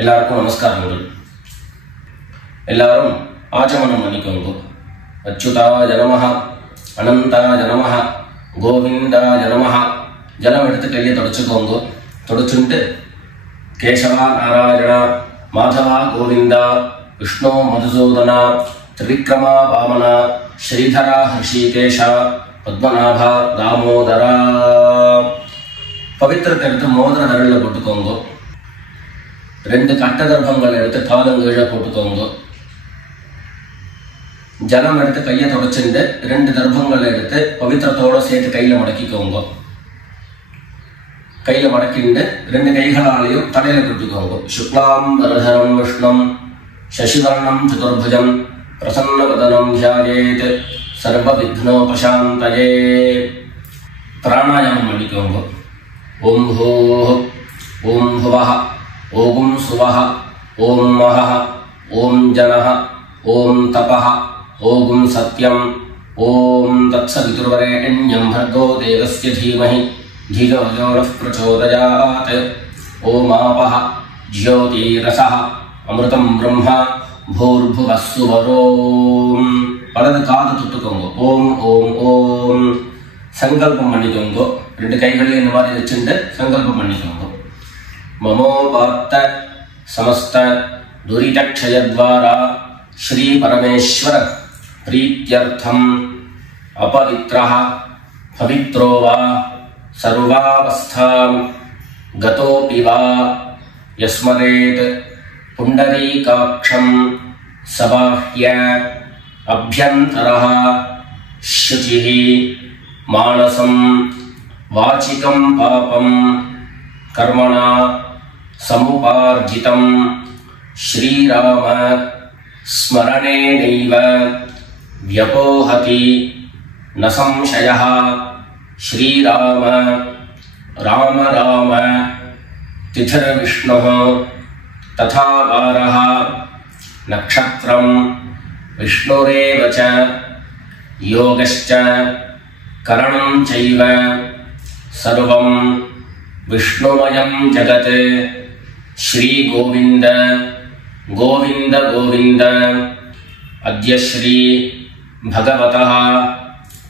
எல்லாருக்கும் நமஸ்காரங்கள். எல்லாரும் ஆச்சமனம் பண்ணிக்கோங்க. அச்சுதாய நமஹ, அனந்தாய நமஹ, கோவிந்தாய நமஹ. ஜலம் எடுத்து கையை தொடச்சுக்கோங்க. தொடச்சுட்டு கேசவா நாராயணா, மாதவா கோவிந்தா, விஷ்ணு மதுசூதனா, திரிவிக்ரமா வாமனா, ஸ்ரீதரா ஹிருஷிகேஷா, பத்மநாபா தாமோதரா. பவித்திரத்தை எடுத்து மோதிர விரலில் போட்டுக்கோங்க. 2 கட்ட கர்ப்பங்கள் எடுத்து காலங்கீழ போட்டுக்கோங்க. ஜலம் எடுத்து கையை தொடச்சுட்டு 2 கர்ப்பங்கள் எடுத்து பவித்திரத்தோட சேர்த்து கையில மடக்கிக்கோங்க. கையில மடக்கிண்டு 2 கைகளாலையும் தலையில கொடுத்துக்கோங்க. சுக்லாம் வரதரம் விஷ்ணம் சசிவர்ணம் சதுர்புஜம் பிரசன்னவதனம் தியாயேத் சர்வ விக்னோபசாந்தயே. பிராணாயாமம் பண்ணிக்கோங்க. ஓம் ஹோஹ், ஓம் ஹுவஹ, ஓம் சுவஹ, ஓம் மஹஹ, ஓம் ஜனஹ, ஓம் தபஹ, ஓம் சத்யம், ஓம் தத்சவிதுர்வரேண்யம் भर्गो देवस्य धीमहि धियो यो नः प्रचोदयात्. ஓம் ஆபஹ ஜ்யோதிரஸஹ அமிர்தம் பிரம்ம பூர்புவः சுவரோம். வலது காது தொட்டுக்கோங்க. ஓம் ஓம் ஓம். சங்கல்பம் பண்ணிக்கோங்க. 2 கைகளையும் இந்த மாதிரி வச்சுட்டு சங்கல்பம் பண்ணிக்கோங்க. மமோபாத்த சமஸ்த துரிதக்ஷயத்வாரா ஸ்ரீ பரமேஸ்வர பிரீத்யர்த்தம் அபவித்ரஹ பவித்ரோ வா சர்வாவஸ்தாம் கதோபி வா யஸ்மரேத் புண்டரீகாக்ஷம் சபாஹ்ய அப்யந்தரஹ சுசிஹி மானசம் வாசிகம் பாபம் கர்மணா சமுபார்ஜிதம் ஸ்ரீராம ஸ்மரணேனைவ வ்யபோஹதி ந சம்சயः. ஸ்ரீராம ராம ராம திதிர்விஷ்ணுः ததா வாரः நக்ஷத்ரம் விஷ்ணுரேவ ச யோகஸ்ச கரணம் சைவ சர்வம் விஷ்ணுமயம் ஜகத். ஸ்ரீ கோவிந்த கோவிந்த கோவிந்த. அத்ய ஸ்ரீ பகவதः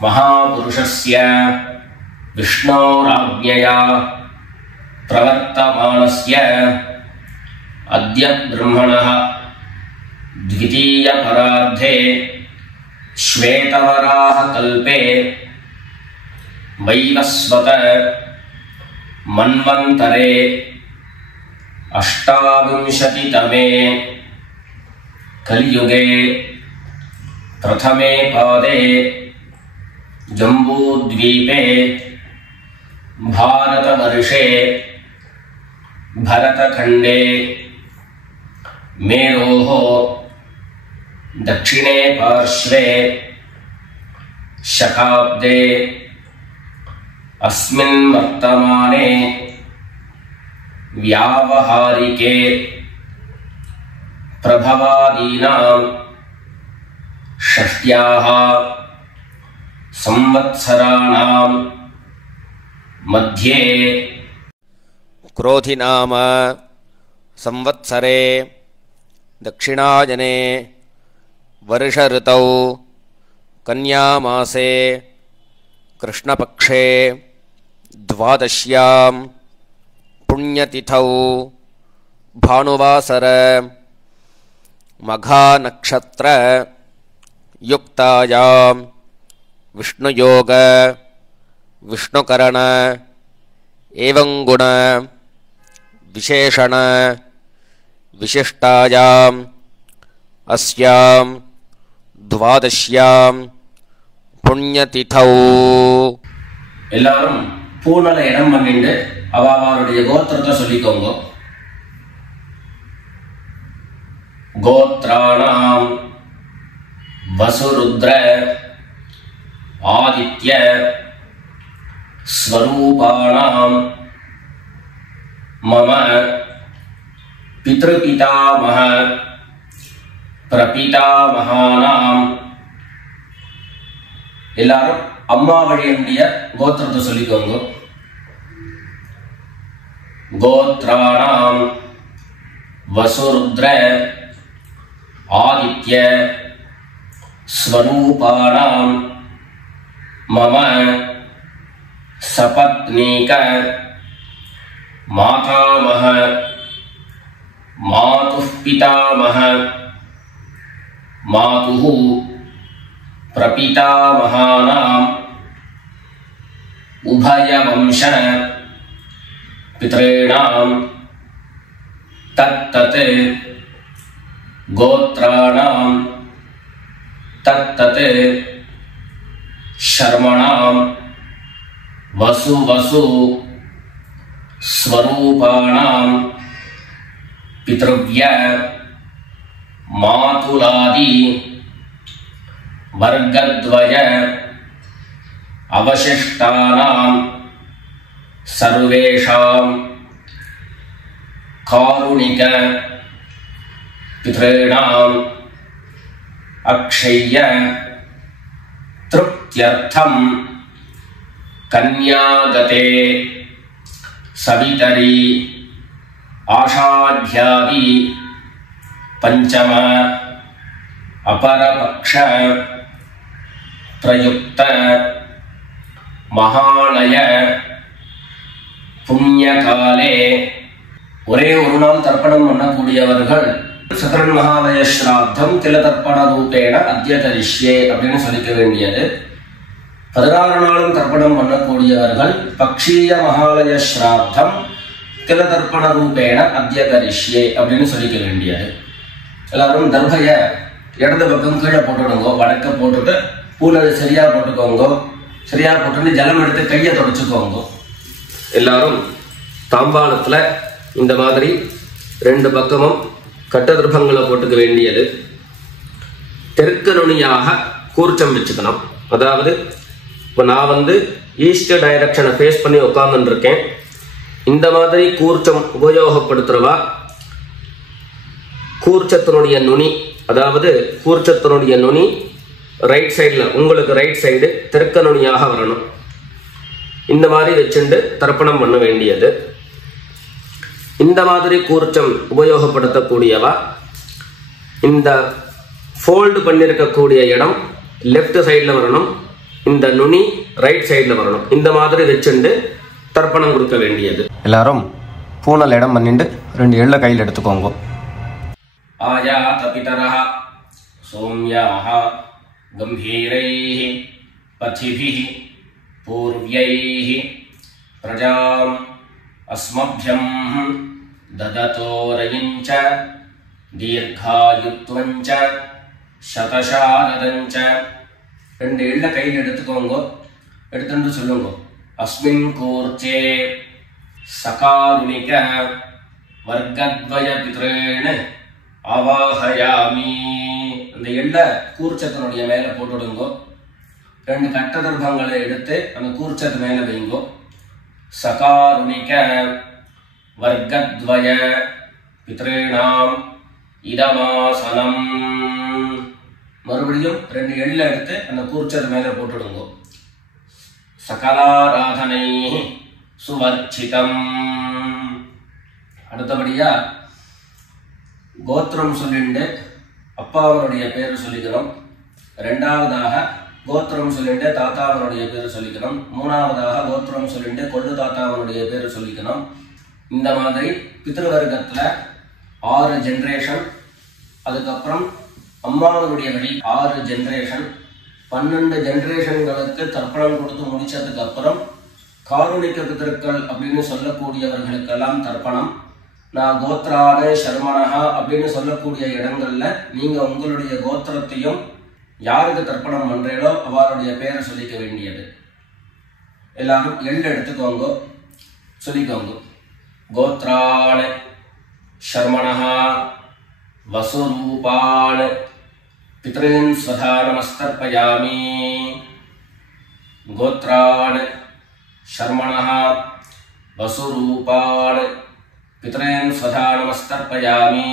மகாபுருஷஸ்ய விஷ்ணோராஜ்ஞயா பிரவர்த்தமானஸ்ய அத்ய பிரம்மணः த்விதீய பரார்த்தே ஸ்வேதவராஹ கல்பே வைவஸ்வத மன்வந்தரே அஷ்டாவிம்சதிதமே கலியுகே பிரதமே பாதே ஜம்பூத்வீபே பாரதவர்ஷே பரதகண்டே மேரோः தட்சிணே பார்ஷ்வே சகாப்தே अस्मिन् वर्तमाने व्यावहारिके प्रभवादीनां षष्ट्याः संवत्सराणां मध्ये क्रोधिनाम संवत्सरे दक्षिणायने वर्षऋतौ कन्यामासे कृष्णपक्षे द्वादश्यां पुण्यतिथौ भानुवासर मघानक्षत्र युक्तायां विष्णुयोग विष्णुकरण एवं गुण विशेषण विशिष्टायां अस्यां द्वादश्यां புண்ணியதிதௌ. எல்லாரும் பூனல இடம் பண்ணிட்டு அவருடைய கோத்திரத்தை சொல்லிக்கோங்க. கோத்ராணாம் வசுருத்ர ஆதித்ய ஸ்வரூபாணாம் மம பித்ருபிதாமஹ பிரபிதாமஹானாம். எல்லாரும் அம்மா வழியினுடைய கோத்திரத்தை சொல்லிக்கோங்க. கோத்ராணாம் वसुरुद्र आदित्य स्वरूपाणां मम सपत्नीक मातामह मातुः पितामह मातुः प्रपितामहानां उभयवंश पितॄणां तत्तत् गोत्राणां तत्तत् शर्मणां वसु स्वरूपाणां पितृव्य मातुलादि वर्गद्वय अवशिष्टानां सर्वेषां कारुणिक पितॄणां अक्षय्य तृप्त्यर्थं कन्यागते सवितरी आषाढ्यादि पंचम अपरपक्ष प्रयुक्त महालय पुण्यकाले ஒரே ஒரு நாள் தர்ப்பணம் பண்ணக்கூடியவர்கள் சக்கரன் மகாலய ஸ்ராத்தம் திலதர்ப்பண ரூபேண அத்ய கரிஷ்யே அப்படின்னு சொல்லிக்க வேண்டியது. 16 நாளும் தர்ப்பணம் பண்ணக்கூடியவர்கள் பக்ஷீய மகாலய ஸ்ராத்தம் திலதர்ப்பண ரூபேண அத்ய கரிஷ்யே அப்படின்னு சொல்லிக்க வேண்டியது. எல்லாரும் தர்பைய இடது பக்கம் கீழே போட்டுடுங்க, வடக்க போட்டுட்டு பூனை சரியா போட்டுக்கோங்க. சரியா போட்டு ஜலம் எடுத்து கையை தொடச்சுக்கோங்க. எல்லாரும் தாம்பாளத்துல இந்த மாதிரி 2 பக்கமும் கட்ட திருப்பங்களை போட்டுக்க வேண்டியது. தெற்கு நுனியாக கூர்ச்சம் வச்சுக்கணும். அதாவது இப்போ நான் ஈஸ்ட் டைரக்ஷனை ஃபேஸ் பண்ணி உட்கார்ந்துட்டு இருக்கேன். இந்த மாதிரி கூர்ச்சம் உபயோகப்படுத்துறவா கூர்ச்சத்தினுடைய நுனி, அதாவது கூர்ச்சத்தினுடைய நுனி ரைட் சைடில், உங்களுக்கு ரைட் சைடு தெற்கு நுனியாக வரணும். இந்த மாதிரி வச்சுட்டு தர்ப்பணம் பண்ண வேண்டியது. இந்த மாதிரி கூர்ச்சம் உபயோகப்படுத்தக்கூடியவா இந்த ஃபோல்டு பண்ணியிருக்கக்கூடிய இடம் லெஃப்ட் சைடில் வரணும், இந்த நுனி ரைட் சைடில் வரணும். இந்த மாதிரி வச்சுட்டு தர்ப்பணம் கொடுக்க வேண்டியது. எல்லாரும் பூனல் இடம் பண்ணிட்டு 2 எள்ள கையில் எடுத்துக்கோங்க. ஆயாத பிதரஹ சோம்யாஹ கம்பீரைஹ பதிபிஹ பூர்வ்யைஹ பிரஜாம் அஸ்மப்யம் தததோரயஞ்ச தீர்காயுத்வஞ்ச சதசாரதஞ்ச. 2 எள்ள கையில் எடுத்துக்கோங்க. எடுத்துட்டு சொல்லுங்க. அஸ்மின் கூர்ச்சே சகாருணிக வர்க்கத்வய பித்ரேண அவாஹயாமி. அந்த எள்ள கூர்ச்சத்தினுடைய மேல போட்டுடுங்க. 2 கட்ட தர்ப்பங்களை எடுத்து அந்த கூர்ச்சத்து மேல வைங்கோ. சகாருணிக வர்க்கத்வய பித்ரேணாம் இதமாசனம். மறுபடியும் 2 எள்ள எடுத்து அந்த கூர்ச்சத்து மேல போட்டுடுங்க. சகலாராதனை சுவர்ச்சிதம். அடுத்தபடியா கோத்திரம் சொல்லிட்டு அப்பாவனுடைய பேர் சொல்லிக்கணும். 2வதாக கோத்திரம் சொல்லிட்டு தாத்தாவனுடைய பேர் சொல்லிக்கணும். 3வதாக கோத்திரம் சொல்லிட்டு கொள்ளு தாத்தாவனுடைய பேர் சொல்லிக்கணும். இந்த மாதிரி பித்ருவர்க்கத்துல 6 ஜெனரேஷன், அதுக்கப்புறம் அம்மாவனுடைய வழி 6 ஜெனரேஷன், 12 ஜெனரேஷன்களுக்கு தர்ப்பணம் கொடுத்து முடிச்சதுக்கு அப்புறம் காருணிக பிதர்கள் அப்படின்னு சொல்லக்கூடியவர்களுக்கெல்லாம் தர்ப்பணம். நான் கோத்ரான சர்மனஹா அப்படின்னு சொல்லக்கூடிய இடங்கள்ல நீங்க உங்களுடைய கோத்திரத்தையும் யாருக்கு தர்ப்பணம் பண்றீங்களோ அவருடைய பேரை சொல்லிக்க வேண்டியது. எல்லாரும் எள்ளு எடுத்துக்கோங்க, சொல்லிக்கோங்க. கோத்ரான शर्मणः वसुरूपान् पितॄन् स्वधा नमस्तर्पयामि। गोत्रान् शर्मणः वसुरूपान् पितॄन् स्वधा नमस्तर्पयामि।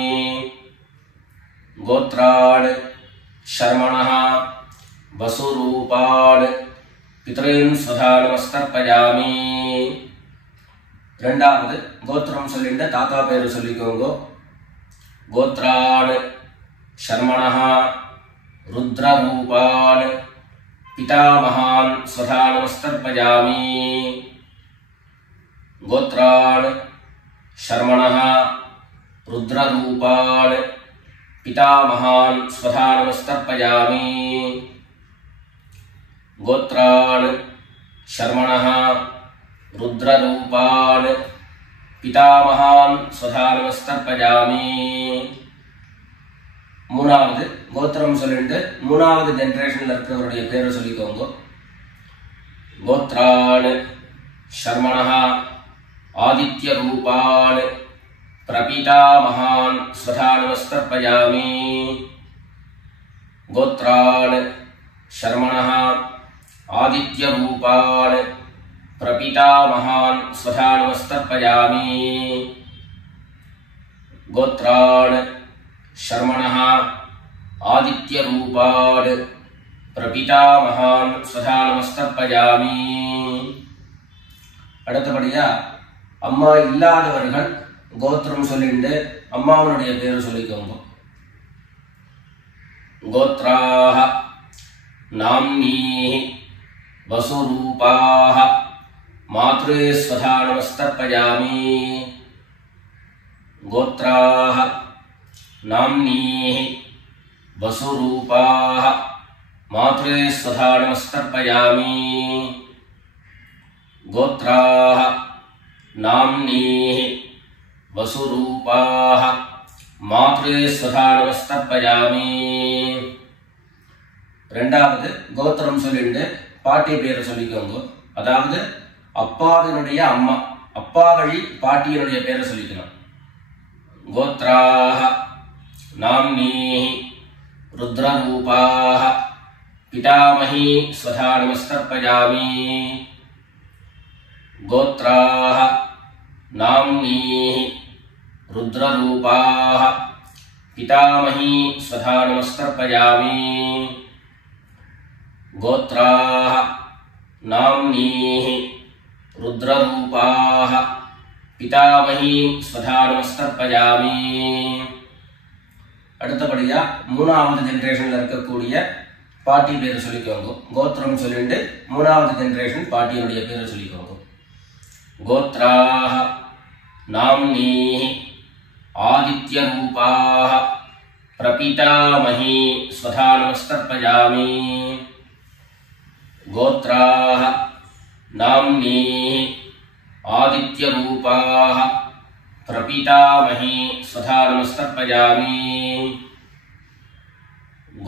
गोत्रान् शर्मणः वसुरूपान् पितॄन् स्वधा नमस्तर्पयामि। ரெண்டாவது கோத்திரம் சொல்லிட்டு தாத்தா பேரு சொல்லிக்கோங்க. गोत्रान् शर्मणः रुद्ररूपान् पितामहान् स्वधा नमस्तर्पयामि गोत्रान् शर्मणः रुद्ररूपान् पितामहान् स्वधा नमस्तर्पयामि गोत्रान् शर्मणः रुद्ररूपान् पितामहान् स्वधा नमस्तर्पयामि மூணாவது கோத்திரம் சொல்லிட்டு மூணாவது ஜெனரேஷன்ல இருக்கிறவருடைய பேரை சொல்லிக்கோங்க. கோத்ரான் शर्मणः आदित्य रूपान् प्रपितामहान् स्वधा नमस्तर्पयामि गोत्रान् शर्मणः आदित्य रूपान् प्रपितामहान् स्वधा नमस्तर्पयामि गोत्रान् शर्मणः आदित्य रूपान् प्रपितामहान् स्वधा नमस्तर्पयामि அடுத்தபடியா அம்மா இல்லாதவர்கள் கோத்திரம் சொல்லிட்டு அம்மாவுடைய பேரை சொல்லிக்கோங்க. கோத்ராஹ நாம்னீஹி வசுரூபாஹ மாத்ரே ஸ்வதா நமஸ்தர்ப்பயாமி கோத்ராஹ நாம்னீஹி வசுரூபாஹ மாத்ரே ஸ்வதா நமஸ்தர்ப்பயாமி गोत्राः नाम्नीः वसुरूपाः मात्रे स्वधा नमस्तर्पयामि ரெண்டாவது கோத்திரம் சொல்லிட்டு பாட்டி பேரை சொல்லிக்கோங்க. அதாவது அப்பாவினுடைய அம்மா அப்பா வழி பாட்டியினுடைய பேரை சொல்லிக்கணும். கோத்ராः நாம்னீः रुद्ररूपाः पितामही स्वधा नमस्तर्पयामि गोत्राः नाम्नीः रुद्ररूपाः पितामही स्वधा नमस्तर्पयामि गोत्राः नाम्नीः रुद्ररूपाः पितामही स्वधा नमस्तर्पयामि அடுத்தபடியா மூணாவது ஜெனரேஷன்ல இருக்கக்கூடிய பாட்டி பேரை சொல்லிக்கோங்க. கோத்திரம் சொல்லிட்டு மூணாவது ஜெனரேஷன் பாட்டியினுடைய பேரை சொல்லிக்கோங்க. गोत्राः नाम्नीः आदित्य रूपाः प्रपितामही स्वधा नमस्तर्पयामि गोत्राः नाम्नीः आदित्य रूपाः प्रपितामही स्वधा नमस्तर्पयामि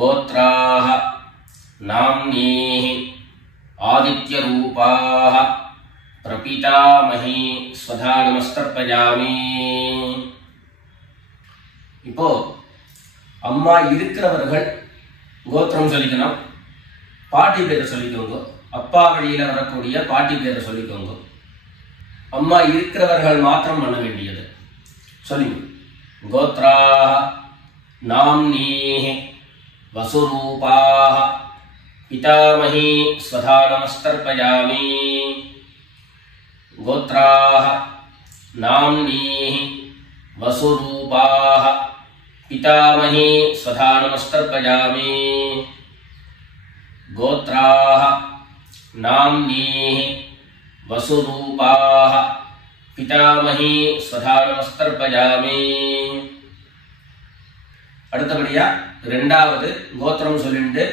गोत्राः नाम्नीः आदित्य रूपाः प्रपितामही स्वधा नमस्तर्पयामि இப்போ அம்மா இருக்கிறவர்கள் கோத்திரம் சொல்லிக்கணும், பாட்டி பேரை சொல்லிக்கோங்க. அப்பா வழியில வரக்கூடிய பாட்டி பேரை சொல்லிக்கோங்க. அம்மா இருக்கிறவர்கள் மாத்திரம் பண்ண வேண்டியது சொல்லுங்க. கோத்ராஹ நாம்னீஹி வசுரூபாஹ பிதாமஹி ஸ்வதா நமஸ்தர்ப்பயாமி गोत्राः नाम्नीः वसुरूपाः पितामही स्वधा नमस्तर्पयामि गोत्राः नाम्नीः वसुरूपाः पितामही स्वधा नमस्तर्पयामि அடுத்தபடியா இரண்டாவது கோத்திரம் சொல்லிட்டு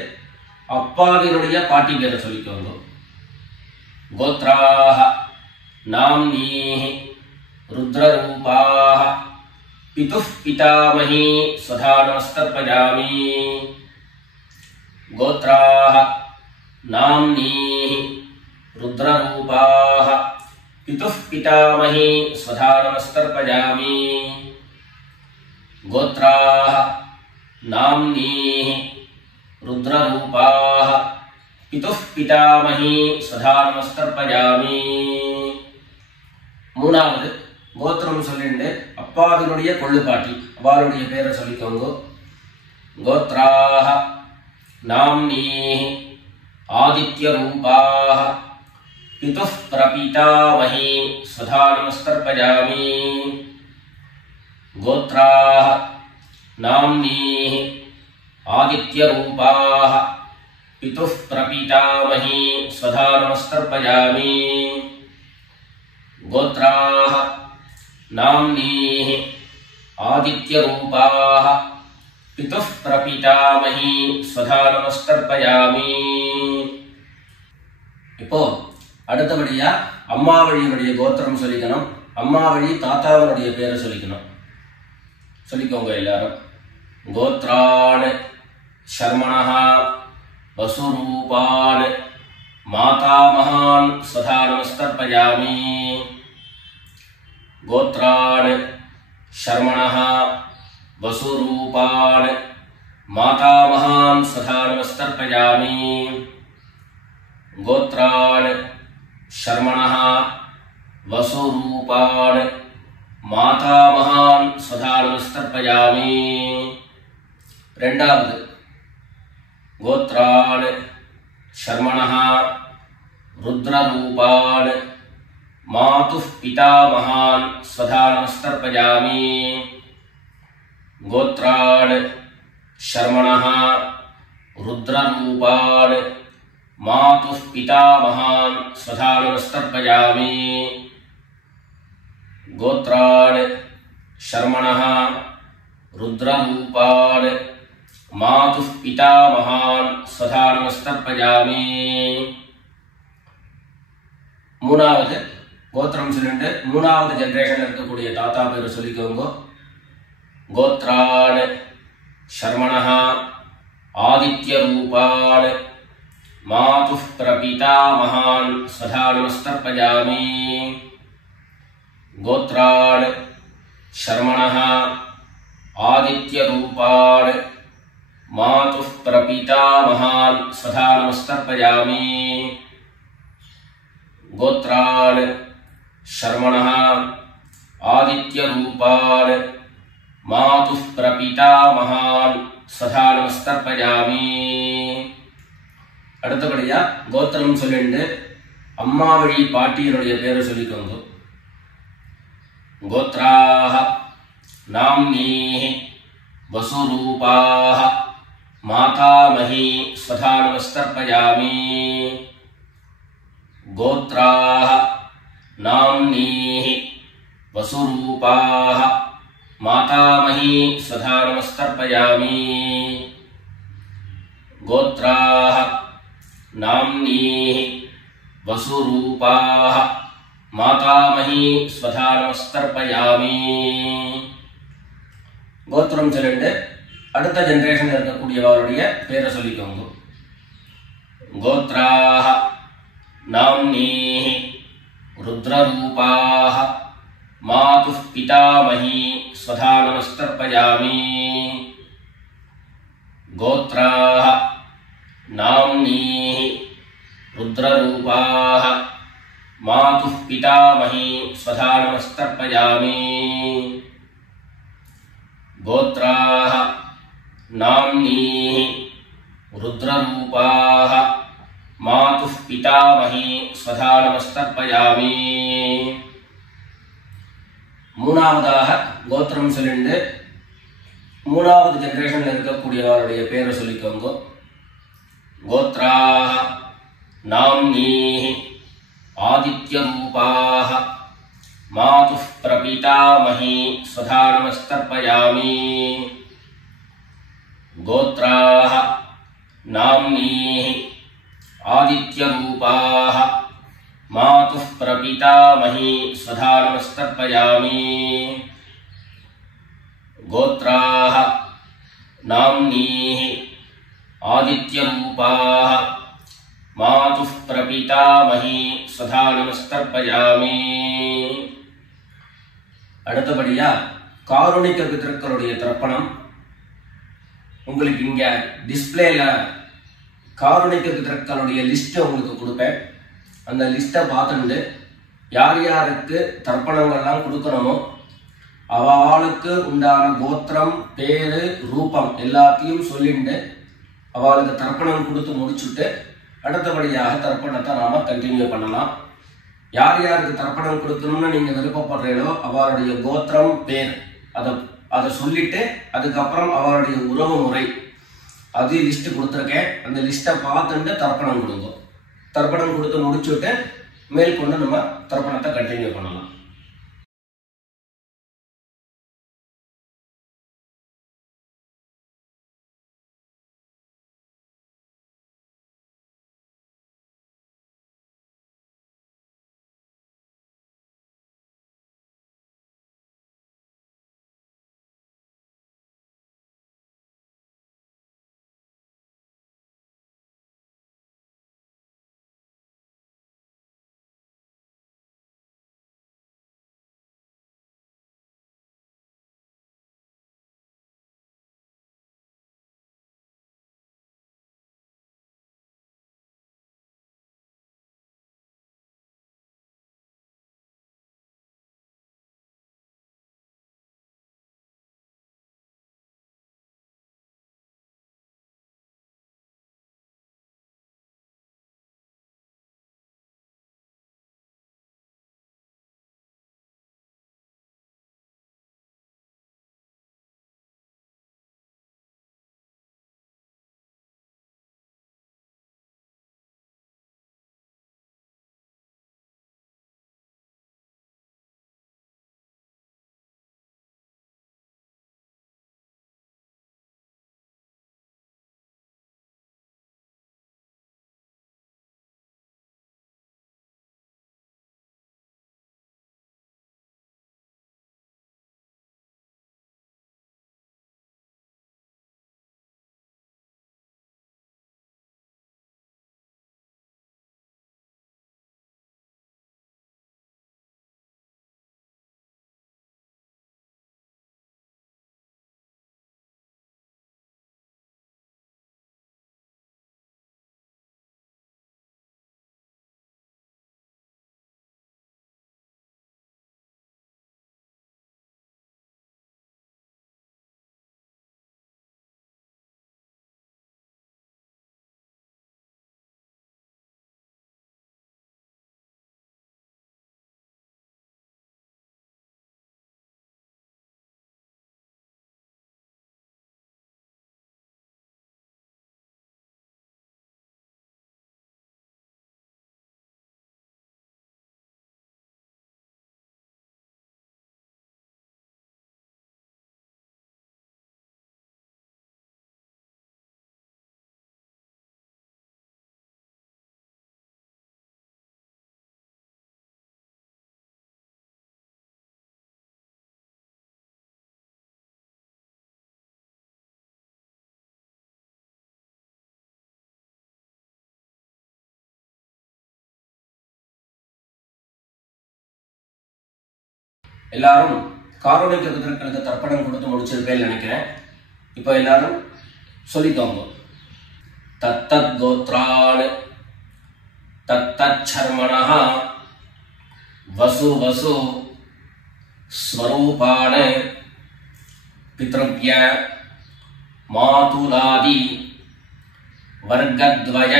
அப்பாவினுடைய பாட்டி பேரை சொல்லிக்கோங்க. கோத்ராஹ नाम्नीः रुद्ररूपाः पितुः पितामही स्वधा नमस्तर्पयामि गोत्राः नाम्नीः रुद्ररूपाः पितुः पितामही स्वधा नमस्तर्पयामि गोत्राः नाम्नीः रुद्ररूपाः पितुः पितामही स्वधा नमस्तर्पयामि மூணாவது கோத்திரம் சொல்லிட்டு அப்பாவினுடைய கொள்ளுப்பாட்டி அவருடைய பேரை சொல்லிக்கோங்க. கோத்ராஹ நாம்னீஹி ஆதித்ய ரூபாஹ பிதுः பிரபிதாமஹி ஸ்வதா நமஸ்தர்ப்பயாமி கோத்ராஹ नाम्नीः आदित्यरूपाः पितुः प्रपीतामही स्वधा नमस्तर्पयामि गोत्राः नाम्नीः आदित्यरूपाः पितुः प्रपीतामही स्वधा नमस्तर्पयामि இப்போ அடுத்தபடியா அம்மா வழியினுடைய கோத்திரம் சொல்லிக்கணும் அம்மா வழி தாத்தாவனுடைய பேரை சொல்லிக்கணும் சொல்லிக்கோங்க எல்லாரும் கோத்ரான் शर्मणः वसुरूपान् मातामहान् स्वधा नमस्तर्पयामि गोत्रान् शर्मणः वसुरूपान् मातामहान् स्वधा नमस्तर्पयामि गोत्रान् शर्मणः वसुरूपान् मातामहान् स्वधा नमस्तर्पयामि ரெண்டாவது गोत्रान् शर्मणः रुद्ररूपान् मातुः पितामहान् स्वधा नमस्तर्पयामि गोत्रान् शर्मणः रुद्ररूपान् मातुः पितामहान् स्वधा नमस्तर्पयामि गोत्रान् शर्मणः रुद्ररूपान् मातुः पितामहान् स्वधा नमस्तर्पयामि மூணாவது கோத்திரம் சொல்லிட்டு மூணாவது ஜெனரேஷன்ல இருக்கக்கூடிய தாத்தா பேரை சொல்லிக்கோங்க கோத்ரான் शर्मणः आदित्यरूपान् मातुः प्रपीतामहान् स्वधा नमस्तर्पयामि गोत्रान् शर्मणः आदित्यरूपान् मातुः प्रपीतामहान् स्वधा नमस्तर्पयामि गोत्रान् शर्मणः आदित्यरूपान् मातुः प्रपीतामहान् स्वधा नमस्तर्पयामि அடுத்தபடியா கோத்திரம் சொல்லிட்டு அம்மா வழி பாட்டியினுடைய பேரை சொல்லிக்கோங்க गोत्राः नाम्नीः वसुरूपाः मातामही स्वधा नमस्तर्पयामि गोत्राः नाम्नीः वसुरूपाः मातामही स्वधा नमस्तर्पयामि गोत्राः नाम्नीः वसुरूपाः मातामही स्वधा नमस्तर्पयामि கோத்திரம் சொல்லிட்டு அடுத்த ஜெனரேஷன்ல இருக்கக்கூடியவருடைய பேரை சொல்லிக்கோங்க கோத்ராः नाम्नीः रुद्ररूपाः मातुः पितामही स्वधा नमस्तर्पयामि गोत्राः नाम्नीः रुद्ररूपाः मातुः पितामही स्वधा नमस्तर्पयामि गोत्राः नाम्नीः रुद्ररूपाः मातुः पितामही स्वधा नमस्तर्पयामि மூணாவதாக கோத்திரம் சொல்லிட்டு மூணாவது ஜெனரேஷன்ல இருக்கக்கூடியவருடைய பேரை சொல்லிக்கோங்க गोत्राः नाम्नीः आदित्यरूपाः मातुः प्रपीतामही स्वधा नमस्तर्पयामि गोत्राः नाम्नीः आदित्यरूपाः मातुः प्रपीतामही स्वधा नमस्तर्पयामि गोत्राः नाम्नीः आदित्यरूपाः मातुः प्रपीतामही स्वधा नमस्तर्पयामि அடுத்தபடியா காருணிக பிதர்களுடைய தர்ப்பணம் உங்களுக்கு இங்க டிஸ்ப்ளேல காருணிக பிதர்களுடைய லிஸ்ட் உங்களுக்கு கொடுப்பேன் அந்த லிஸ்ட்டை பார்த்துட்டு யார் யாருக்கு தர்ப்பணங்கள்லாம் கொடுக்கணுமோ அவளுக்கு உண்டான கோத்திரம் பேரு ரூபம் எல்லாத்தையும் சொல்லிட்டு அவளுக்கு தர்ப்பணம் கொடுத்து முடிச்சுட்டு அடுத்தபடியாக தர்ப்பணத்தை நாம கண்டினியூ பண்ணலாம் யார் யாருக்கு தர்ப்பணம் கொடுக்கணும்னு நீங்க விருப்பப்படுறீங்களோ அவருடைய கோத்திரம் பேர் அதை அதை சொல்லிட்டு அதுக்கப்புறம் அவருடைய உறவு முறை அது லிஸ்ட் கொடுத்துருக்கேன். அந்த லிஸ்ட்டை பார்த்துட்டு தர்ப்பணம் கொடுங்க. தர்ப்பணம் கொடுத்து முடிச்சுட்டு மேற்கொண்டு நம்ம தர்ப்பணத்தை கண்டினியூ பண்ணலாம். எல்லாரும் காரணிக பிதர்களுக்கு தர்ப்பணம் கொடுத்து முடிச்சிருப்பேன்னு நினைக்கிறேன். இப்போ எல்லாரும் சொல்லிக்கோங்க. தத்தத் கோத்ரான் தத்தத் சர்மணஹ வசு வசு ஸ்வரூபான் பித்ருவ்ய மாதுலாதி வர்க்கத்வய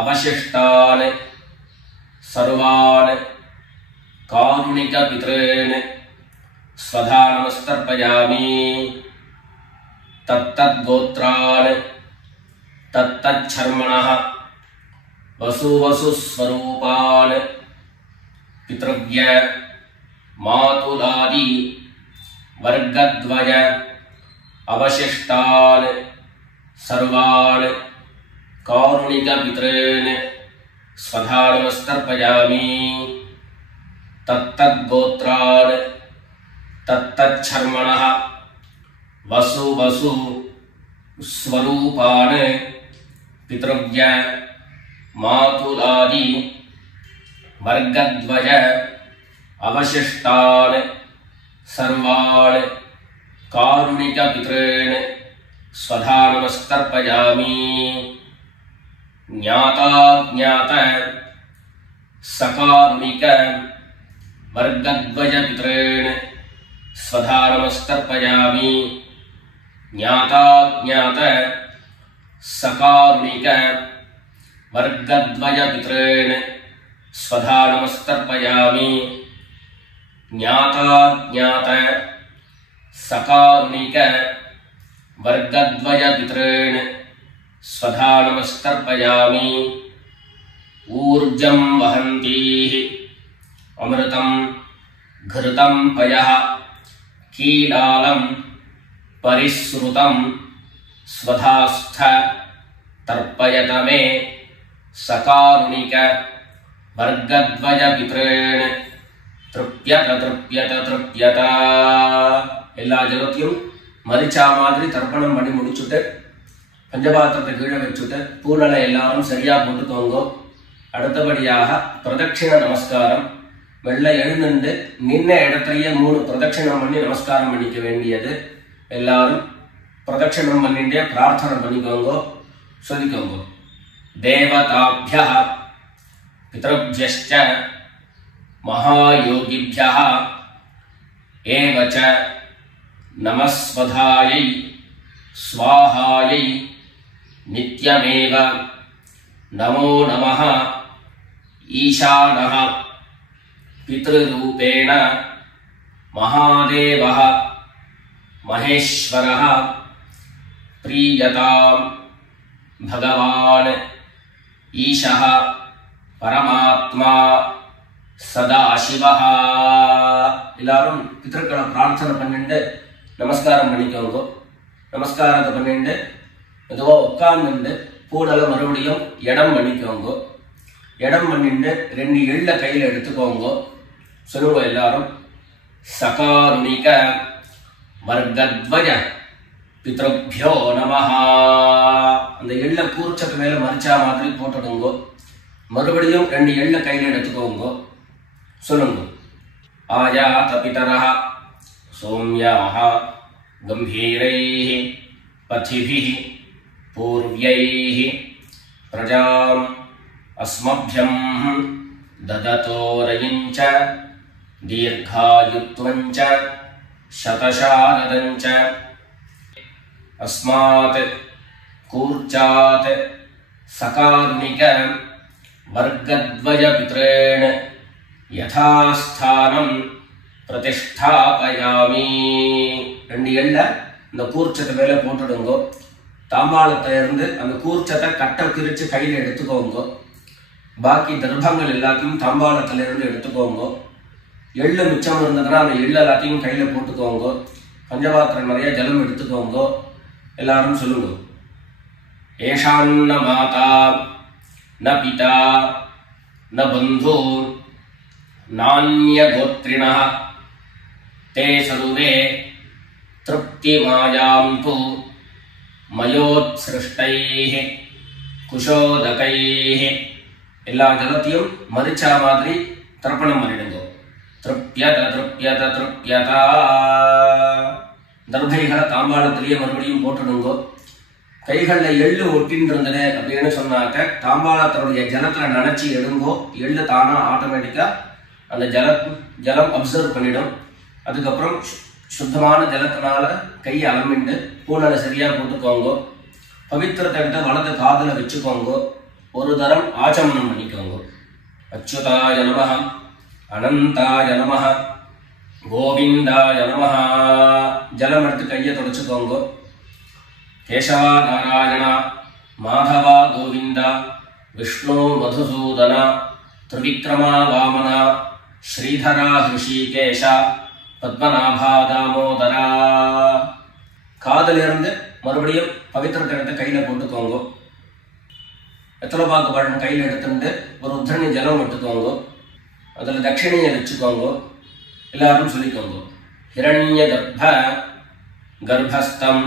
அவசிஷ்டான் சர்வான் காருணிக பித்ரேன் ஸ்வதா நமஸ்தர்ப்பயாமி. தத்தத் கோத்ரான் தத்தத் சர்மணஹ வசு வசு ஸ்வரூபான் பித்ருவ்ய மாதுலாதி வர்க்கத்வய அவசிஷ்டான் சர்வான் காருணிக பித்ரேன் ஸ்வதா நமஸ்தர்ப்பயாமி. தத்தத் கோத்ரான் தத்தத் சர்மணஹ வசு வசு ஸ்வரூபான் பித்ருவ்ய மாதுலாதி வர்க்கத்வய அவசிஷ்டான் சர்வான் காருணிக பித்ரேன் ஸ்வதா நமஸ்தர்ப்பயாமி. ஞாதா ஞாத சகாருணிக வர்க்கத்வய பித்ரேன் ஸ்வதா நமஸ்தர்ப்பயாமி. ஞாதா ஞாத சகாருணிக வர்க்கத்வய பித்ரேன் ஸ்வதா நமஸ்தர்ப்பயாமி. ஞாதா ஞாத सकारुणिक वर्गद्वय पितॄन् स्वधा नमस्कर्पयामि। ऊर्जं वहन्तीः अमृतं घृतं पयः कीलालं परिसृतं स्वधास्थ तर्पयत मे सकारुणिक वर्गद्वय पितॄन् तृप्यत तृप्यत तृप्यत। எல்லா ஜலத்தையும் மரிச்சா மாதிரி தர்ப்பணம் பண்ணி முடிச்சுட்டு பஞ்சபாத்திரத்தை கீழே வச்சுட்டு பூனலை எல்லாரும் சரியா போட்டுக்கோங்க. அடுத்தபடியாக பிரதட்சிண நமஸ்காரம். வெள்ளை எழுந்துண்டு நின்ன இடத்தையே 3 பிரதட்சிணம் பண்ணி நமஸ்காரம் பண்ணிக்க வேண்டியது. எல்லாரும் பிரதட்சிணம் பண்ணிட்டே பிரார்த்தனை பண்ணிக்கோங்க, சொல்லிக்கோங்க. தேவதாभ्यः பித்ருभ्यश्च महायोगिभ्यः एव च नमस्वधायै स्वाहायै नित्यमेव नमो नमः। ईशानः पितृरूपेण महादेवः महेश्वरः प्रीयतां भगवान् ईशः परमात्मा सदाशिवः। எல்லாரும் பிதர்களை பிரார்த்தனை பண்ணிட்டு நமஸ்காரம் பண்ணிக்கோங்க. நமஸ்காரத்தை பண்ணிட்டு மெதுவா உட்கார்ந்துட்டு பூனலை மறுபடியும் இடம் பண்ணிக்கோங்க. இடம் பண்ணிட்டு 2 எள்ள கையில எடுத்துக்கோங்க. சொல்லுங்க எல்லாரும். சகாருணிக வர்கத்வய பித்ருभ्यो நமஹ. அந்த எள்ள கூர்ச்சத்து மேல மரிச்சா மாதிரி போட்டுடுங்க. மறுபடியும் 2 எள்ள கையில எடுத்துக்கோங்க. சொல்லுங்க. आयात पितरः सौम्याः गंभीरैः पथिभिः पूर्व्यैः प्रजाम् अस्मभ्यं ददतो रयिञ्च दीर्घायुत्वञ्च शतशारदञ्च अस्मात् कूर्चात् सकारुणिक वर्गद्वय पितॄन् யதாஸ்தானம் பிரதிஷ்டாபயாமி. 2 எள்ள இந்த கூர்ச்சத்தை மேல போட்டுடுங்க. தாம்பாளத்தை இருந்து அந்த கூர்ச்சத்தை கட்ட பிரிச்சு கையில எடுத்துக்கோங்க. பாக்கி தர்ப்பங்கள் எல்லாத்தையும் தாம்பாளத்துல இருந்து எடுத்துக்கோங்க. எள்ளு மிச்சம் இருந்ததுன்னா அந்த எள்ளு எல்லாத்தையும் கையில போட்டுக்கோங்க. பஞ்சபாத்திரம் நிறைய ஜலம் எடுத்துக்கோங்க. எல்லாரும் சொல்லுங்க. ஏஷான்ன மாதா ந பிதா ந பந்து नान्यगोत्रिणः ते सर्वे तृप्तिमायान्तु मयोत्सृष्टैः कुशोदकैः. எல்லா ஜலத்தையும் மரிச்சா மாதிரி தர்ப்பணம் பண்ணிடுங்க. திருப்யத திருப்யத திருப்யதா. தர்பைகளை தாம்பாளத்திலேயே மறுபடியும் போட்டுடுங்க. கைகள்ல எள்ளு ஒட்டின்னு இருந்தது அப்படின்னு சொன்னாக்க தாம்பாளத்தினுடைய ஜலத்துல நினைச்சு எடுங்கோ. எள்ளு தானா ஆட்டோமேட்டிக்கா அந்த ஜலம் அப்சர்வ் பண்ணிடும். அதுக்கப்புறம் சுத்தமான ஜலத்தினால கையை அலம்பிண்டு பூனலை சரியா போட்டுக்கோங்க. பவித்திரத்தை எடுத்து வலது காதுல வச்சுக்கோங்க. ஒரு தரம் ஆச்சமனம் பண்ணிக்கோங்க. அச்சுதாய நமஹ அனந்தாய நமஹ கோவிந்தாய நமஹ. ஜலம் எடுத்து கையை தொடச்சுக்கோங்க. கேசவா நாராயணா மாதவா கோவிந்தா விஷ்ணு மதுசூதனா त्रिविक्रमा वामना श्रीधरा ऋषिकेश पद्मनाभा दामोदरा. காதிலிருந்து மறுபடியும் பவித்திரத்தை எடுத்து கையில போட்டுக்கோங்க. எத்தனை பாக்கு பழம் கையில எடுத்துட்டு ஒரு உத்தரணி ஜலம் எடுத்துக்கோங்க. அதுல தட்சிணையை வச்சுக்கோங்க. எல்லாரும் சொல்லிக்கோங்க. ஹிரண்ய கர்ப்ப கர்ப்பஸ்தம்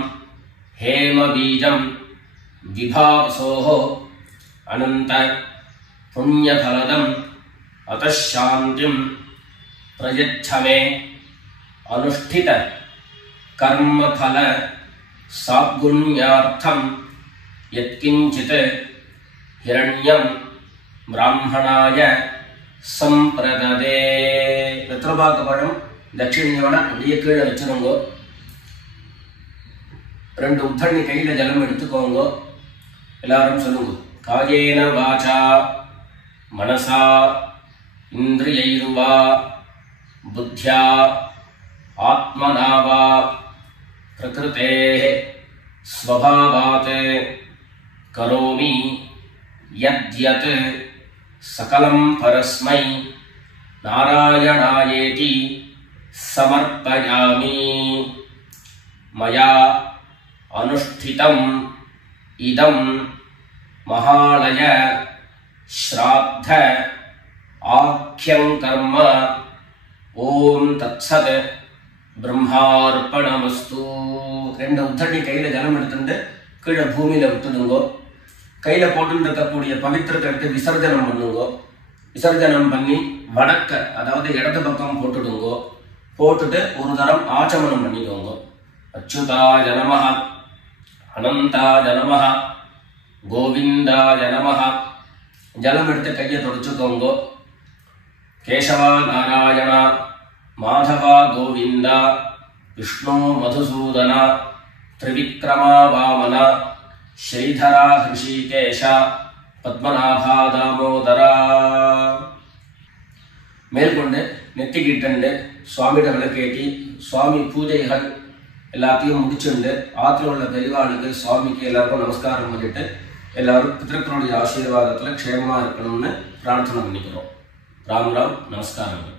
हेम बीजं विभावसोः अनंत पुण्यफलदं अतः शांतिं प्रयच्छ मे अनुष्ठित कर्मफल सागुण्यार्थं यत्किंचित् हिरण्यं ब्राह्मणाय संप्रददे. ரத்னபாகபடம் தட்சிணையோட அப்படியே கீழே வச்சிருங்க. 2 உத்தரணி கையில ஜலம் எடுத்துக்கோங்க. எல்லாரும் சொல்லுங்க. காயேன வாசா மனசா இந்திரியைர்வா புத்யா ஆத்மனா வா பிரகிருதேஹ ஸ்வபாவாத் கரோமி யத்யத் சகலம் பரஸ்மை நாராயணாயேதி சமர்ப்பயாமி. மயா அனுஷ்டிதம் இதம் மகாலய ஸ்ராத்த ஆக்யம் கர்ம. ஓம் தத்சத் பிரம்மார்ப்பணமஸ்து. ரெண்டு உத்தண்ணி கையில ஜலம் எடுத்துட்டு கீழே பூமியில விட்டுடுங்கோ. கையில போட்டு இருக்கக்கூடிய பவித்திரத்தை எடுத்து விசர்ஜனம் பண்ணுங்கோ. விசர்ஜனம் பண்ணி வடக்க, அதாவது இடது பக்கம் போட்டுடுங்கோ. போட்டுட்டு ஒரு தரம் ஆச்சமனம் பண்ணிக்கோங்க. அச்சுதாய நமஹ, அனந்தாய நமஹ, கோவிந்தாய நமஹ. ஜலம் எடுத்து கையை தொடச்சுக்கோங்க. கேசவா நாராயண, மாதவா கோவிந்தா, விஷ்ணு மதுசூதன, திரிவிக்ரமா வாமன, ஸ்ரீதரா ஹிருஷிகேஷ, பத்மநாபா தாமோதரா. மேற்கொண்டு நெத்திக்கிட்டு சுவாமியிட விளக்கேற்றி சுவாமி பூஜைகள் எல்லாத்தையும் முடிச்சுண்டு ஆற்றுல உள்ள பெரியவாளுக்கு சுவாமிக்கு எல்லாருக்கும் நமஸ்காரம் பண்ணிட்டு எல்லாரும் பிதர்களுடைய ஆசீர்வாதத்தில் க்ஷேமமாக இருக்கணும்னு பிரார்த்தனை பண்ணிக்கிறோம். ராம் ராம், நமஸ்காரங்கள்.